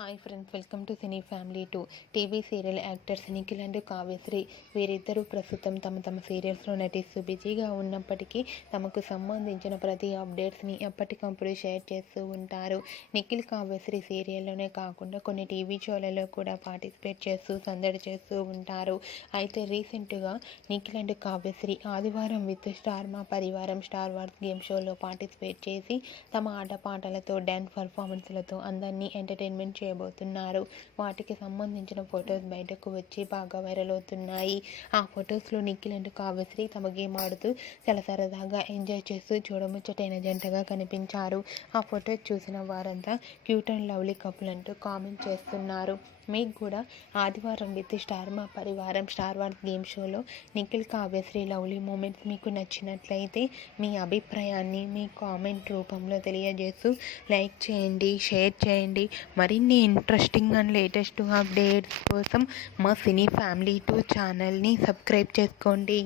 Hi friends, welcome to cine family 2. TV serial actors Nikhil and Kavyasri వీరిద్దరూ ప్రస్తుతం తమ సీరియల్స్లో నటిస్తూ బిజీగా ఉన్నప్పటికీ తమకు సంబంధించిన ప్రతి అప్డేట్స్ని ఎప్పటికప్పుడు షేర్ చేస్తూ ఉంటారు. నిఖిల్ కావ్యశ్రీ సీరియల్లోనే కాకుండా కొన్ని టీవీ షోలలో కూడా పార్టిసిపేట్ చేస్తూ సందడి చేస్తూ ఉంటారు. అయితే రీసెంట్గా నిఖిల్ అండ్ కావ్యశ్రీ ఆదివారం విత్ స్టార్ మా పరివారం స్టార్ వార్స్ గేమ్ షోలో పార్టిసిపేట్ చేసి తమ ఆటపాటలతో డ్యాన్స్ పర్ఫార్మెన్స్లతో అందరినీ ఎంటర్టైన్మెంట్ చేయబోతున్నారు. వాటికి సంబంధించిన ఫొటోస్ బయటకు వచ్చి బాగా వైరల్ అవుతున్నాయి. ఆ ఫొటోస్లో నిఖిల్ అండ్ కావ్యశ్రీ తమ గేమ్ ఆడుతూ చాలా సరదాగా ఎంజాయ్ చేస్తూ చూడముచ్చటైన జంటగా కనిపించారు. ఆ ఫొటోస్ చూసిన వారంతా క్యూట్ అండ్ లవ్లీ కపుల్ అంటూ కామెంట్ చేస్తున్నారు. మీకు కూడా ఆదివారం విత్ స్టార్ మా పరివారం స్టార్ వార్స్ గేమ్ షోలో నిఖిల్ కావ్యశ్రీ లవ్లీ మూమెంట్స్ మీకు నచ్చినట్లయితే మీ అభిప్రాయాన్ని మీ కామెంట్ రూపంలో తెలియజేస్తూ లైక్ చేయండి, షేర్ చేయండి. మరిన్ని ఇంట్రెస్టింగ్ అండ్ లేటెస్ట్ అప్డేట్స్ కోసం మా సినీ ఫ్యామిలీ 2 ఛానల్ని సబ్స్క్రైబ్ చేసుకోండి.